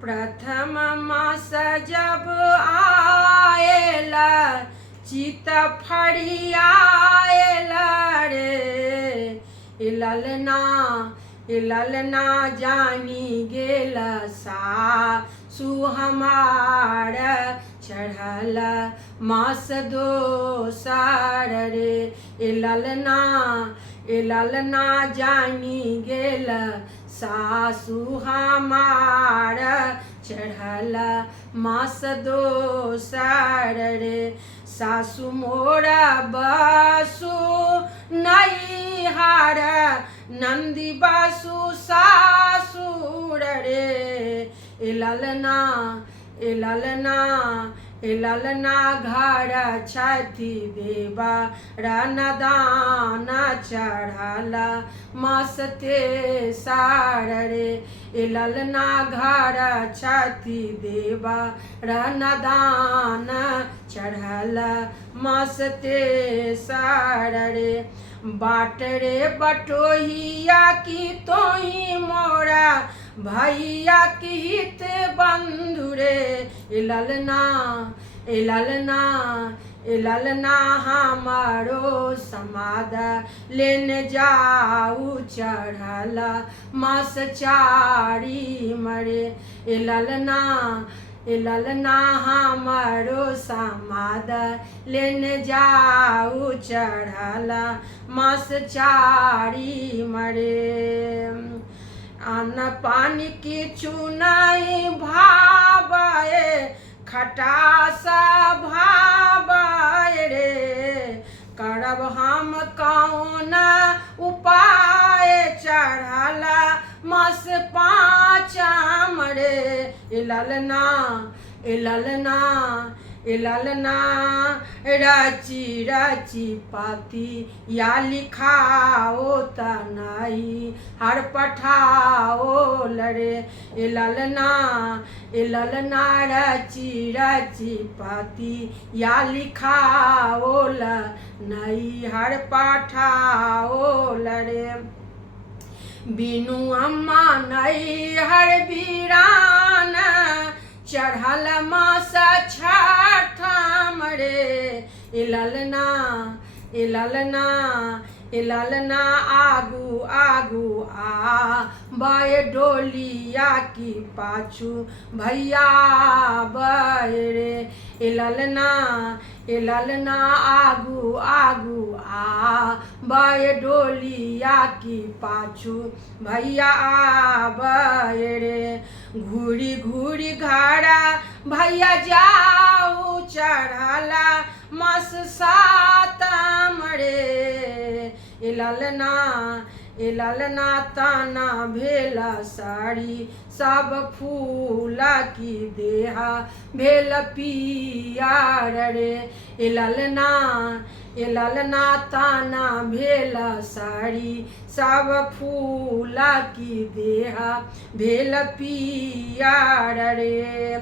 प्रथम मास जब आयल चित फरियायल रे ललना जानी गेल सासु हमार चढ़ल मास दोसर रे ललना जानी गेल सासु हमार चढ़ल मास दोसर रे सासु मोरा बसु नैहर नंदी बसु सासुर रे ललना घर छथि देवा रनदान चढ़ल मस्ते सार रे ललना घर छथि देवा रनदान चढ़ल मस्ते सार रे बाट रे बटोहिया की तोही मोरा भैया की हित बंधु रे ललना हमारो समाद लेने जाऊ चढ़ल मास चारी मरे ललना हमारो समाद लेने जाऊ चढ़ल मास चारी मरे अन्न पानी की चुनाई भावे खटास भावे रे करब हम कौन उपाय चढ़ल मस पाँचम रे ललना रची पाती या लिखाओ तनाई हर पठाओ लड़े ललना रची पाती या लिखाओ नई हर पठाओ लड़े बिनु अम्मा नई हर बीरान चढ़ल मास छठम रे ललना आगू आ बय डोलिया की पाछू भैया बय रे ललना आगू आ बय डोलिया की पाछू भैया बय रे घूरी घड़ा भैया जाऊ चढ़ला मस सातम रे ललना ताना भेला साड़ी सब फूला की देहा भेल पियार रे ललना ताना भेला साड़ी सब फूला की देहा भेल पियार रे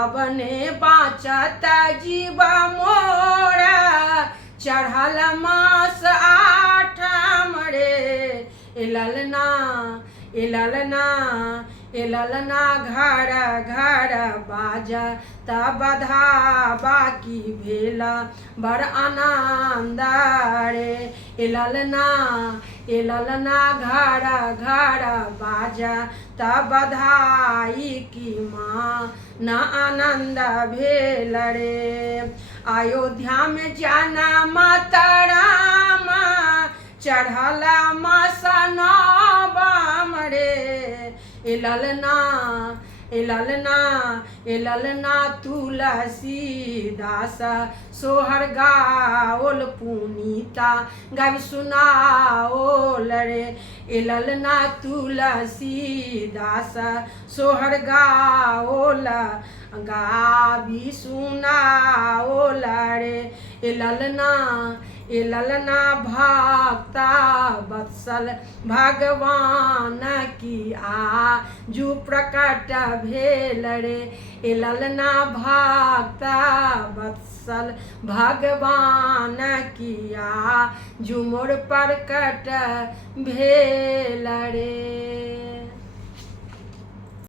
अबने बाँचत जीव मोरा चढ़ल मास आठम रे ललना घर बाजा तब बाकी भेला बड़ आनंद रे ललना घर बाजा तब बधाई की माँ न आनंद भेल रे अयोध्या में जाना माता राम चढ़ल मास नवम रे ललना तुलसी दास सोहर गाओल पुनीता गब सुनाओल रे ललना तुलसी दास सोहर गाओल गाबी सुनाओल रे ललना भक्ता वत्सल भगवान की आजू प्रकट भेल रे ललना भक्ता वत्सल भगवान की आजू मोर प्रकट भेल रे।